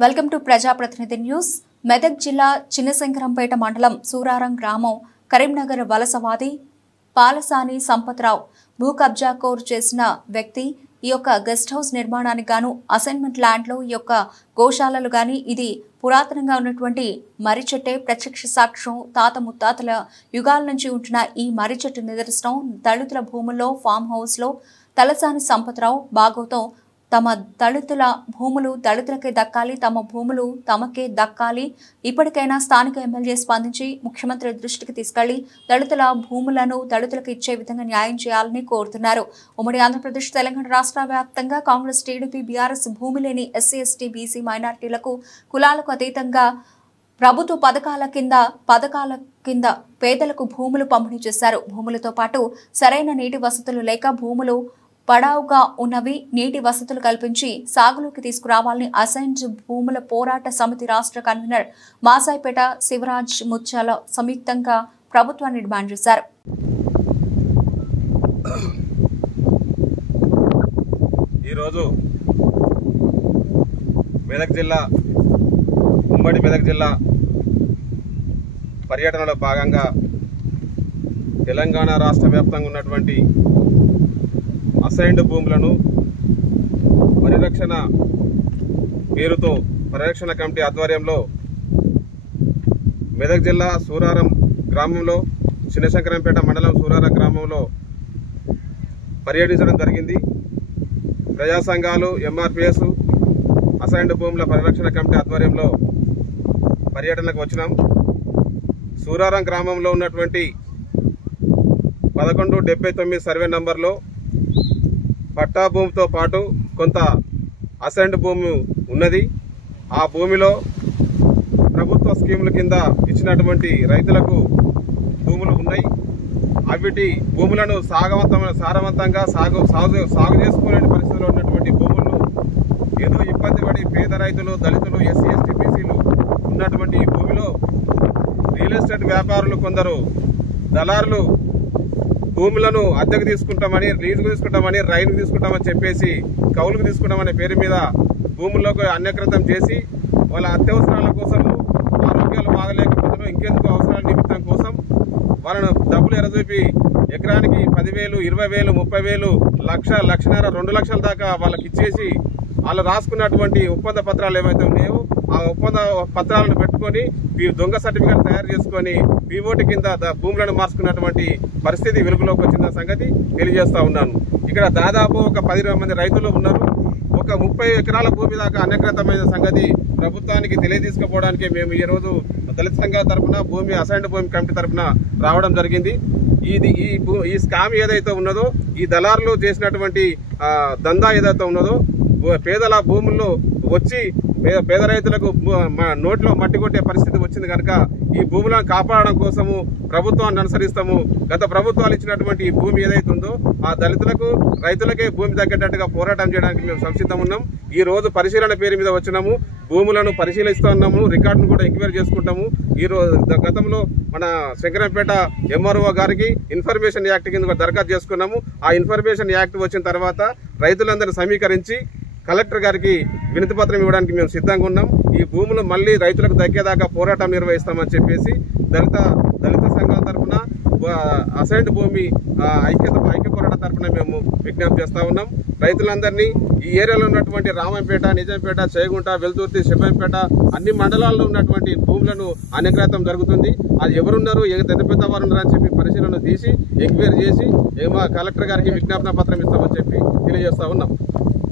Welcome to ప్రజాప్రతినిధి news. Medak జిల్లా చిన్నశంకరంపేట మండలం సూరారం గ్రామం కరీంనగర్ వలసవాది పాలసాని సంపత్రావు భూ కబ్జా కోరు చేసిన వ్యక్తి ఈ యొక్క గెస్ట్ హౌస్ నిర్మాణానికి గాను అసైన్మెంట్ ల్యాండ్ లో ఈ యొక్క గోశాలలు గాని ఇది పురాతనంగా ఉన్నటువంటి మర్రి చెట్టే ప్రత్యక్ష సాక్ష్యం. తాత ముత్తాతల యుగాల నుంచి ఉంటున్న ఈ మర్రి చెట్టు నిదర్శనం. దళితుల భూముల్లో ఫామ్ హౌస్ లో తలసాని సంపత్రావు బాగోతో తమ దళితుల భూములు దళితులకే దక్కాలి, తమ భూములు తమకే దక్కాలి. ఇప్పటికైనా స్థానిక ఎమ్మెల్యే స్పందించి ముఖ్యమంత్రి దృష్టికి తీసుకెళ్లి దళితుల భూములను దళితులకు ఇచ్చే విధంగా న్యాయం చేయాలని కోరుతున్నారు. ఉమ్మడి ఆంధ్రప్రదేశ్, తెలంగాణ రాష్ట్ర వ్యాప్తంగా కాంగ్రెస్, టీడీపీ, బీఆర్ఎస్ భూమి లేని ఎస్సీ, ఎస్టీ, బీసీ మైనార్టీలకు కులాలకు అతీతంగా ప్రభుత్వ పథకాల కింద పేదలకు భూములు పంపిణీ చేశారు. భూములతో పాటు సరైన నీటి వసతులు లేక భూములు పడావుగా ఉన్నవి నీటి వసతులు కల్పించి సాగులోకి తీసుకురావాలని అసైన్డ్ భూముల పోరాట సమితి రాష్ట్ర కన్వీనర్ మాసాయిపేట శివరాజ్ ముత్యాల సంయుక్తంగా ప్రభుత్వాన్ని డిమాండ్ చేశారు. ఈరోజు ఉమ్మడి మెదక్ జిల్లా పర్యటనలో భాగంగా తెలంగాణ రాష్ట్ర వ్యాప్తంగా ఉన్నటువంటి అసైన్డ్ భూములను పరిరక్షణ పేరుతో పరిరక్షణ కమిటీ ఆధ్వర్యంలో మెదక్ జిల్లా సూరారం గ్రామంలో చిన్నశంకరంపేట మండలం సూరారం గ్రామంలో పర్యటించడం జరిగింది. ప్రజా సంఘాలు, ఎంఆర్పిఎస్, అసైన్డ్ భూముల పరిరక్షణ కమిటీ ఆధ్వర్యంలో పర్యటనకు వచ్చినాం. సూరారం గ్రామంలో ఉన్నటువంటి 1179 సర్వే నంబర్లో పట్టా భూమితో పాటు కొంత అసైన్డ్ భూమి ఉన్నది. ఆ భూమిలో ప్రభుత్వ స్కీముల కింద ఇచ్చినటువంటి రైతులకు భూములు ఉన్నాయి. అవిటి భూములను సారవంతంగా సాగు చేసుకునే పరిస్థితిలో ఉన్నటువంటి భూములను ఏదో ఇబ్బంది పడి పేద రైతులు, దళితులు, ఎస్సీ, ఎస్టీ, బీసీలు ఉన్నటువంటి భూమిలో రియల్ ఎస్టేట్ వ్యాపారులు, కొందరు దళారులు భూములను అద్దెకు తీసుకుంటామని, లీజుకు తీసుకుంటామని, రైలుకు తీసుకుంటామని చెప్పేసి కౌలుకు తీసుకుంటామనే పేరు మీద భూముల్లోకి అన్యకృతం చేసి వాళ్ళ అత్యవసరాల కోసము, ఆరోగ్యాలు బాగలేకపోతే ఇంకెందుకు అవసరాల నిమిత్తం కోసం వాళ్ళను డబ్బులు ఎరచూపి ఎకరానికి 10,000, 20,000, 30,000, లక్ష, లక్షన్నర, 2 లక్షల దాకా వాళ్ళకి ఇచ్చేసి వాళ్ళు రాసుకున్నటువంటి ఒప్పంద పత్రాలు ఏవైతే ఉన్నాయో ఆ ఒప్పంద పత్రాలను పెట్టుకొని దొంగ సర్టిఫికేట్ తయారు చేసుకొని పీఓటీ కింద భూములను మార్చుకున్నటువంటి పరిస్థితి వెలుగులోకి వచ్చిన సంగతి తెలియజేస్తా ఉన్నాను. ఇక్కడ దాదాపు ఒక 10 మంది రైతులు ఉన్నారు. ఒక 30 ఎకరాల భూమి దాకా అన్యకృతమైన సంగతి ప్రభుత్వానికి తెలియజేసుకోవడానికి మేము ఈ రోజు దళిత సంఘాల తరఫున భూమి అసైన్డ్ భూమి కమిటీ తరఫున రావడం జరిగింది. ఈ స్కామ్ ఏదైతే ఉన్నదో, ఈ దళారులు చేసినటువంటి దందా ఏదైతే ఉన్నదో, పేదల భూముల్లో వచ్చి పేద రైతులకు నోట్లో మట్టి కొట్టే పరిస్థితి వచ్చింది కనుక ఈ భూములను కాపాడడం కోసము ప్రభుత్వాన్ని అనుసరిస్తాము. గత ప్రభుత్వాలు ఇచ్చినటువంటి ఈ భూమి ఏదైతే ఉందో ఆ దళితులకు, రైతులకే భూమి తగ్గేటట్టుగా పోరాటం చేయడానికి మేము సంసిద్ధం ఉన్నాం. ఈ రోజు పరిశీలన పేరు మీద వచ్చినాము. భూములను పరిశీలిస్తా ఉన్నాము, రికార్డును కూడా ఎంక్వైరీ చేసుకుంటాము. ఈ రోజు గతంలో మన శంకరంపేట ఎంఆర్ఓ గారికి ఇన్ఫర్మేషన్ యాక్ట్ కింద దరఖాస్తు చేసుకున్నాము. ఆ ఇన్ఫర్మేషన్ యాక్ట్ వచ్చిన తర్వాత రైతులందరినీ సమీకరించి కలెక్టర్ గారికి వినతి పత్రం ఇవ్వడానికి మేము సిద్ధంగా ఉన్నాం. ఈ భూములు మళ్లీ రైతులకు దక్కేదాకా పోరాటం నిర్వహిస్తామని చెప్పేసి దళిత సంఘాల తరఫున, అసైన్డ్ భూమి ఐక్య పోరాట తరఫున మేము విజ్ఞప్తి చేస్తా ఉన్నాం. రైతులందరినీ ఈ ఏరియాలో ఉన్నటువంటి రామంపేట, నిజాంపేట, చేగుంట, వెల్దుర్తి, శివంపేట అన్ని మండలాల్లో ఉన్నటువంటి భూములను అన్యకృతం జరుగుతుంది. అది ఎవరున్నారు, పెద్ద వారు ఉన్నారని చెప్పి పరిశీలన తీసి ఎంక్వైరీ చేసి కలెక్టర్ గారికి విజ్ఞాపన పత్రం ఇస్తామని చెప్పి తెలియజేస్తా ఉన్నాం.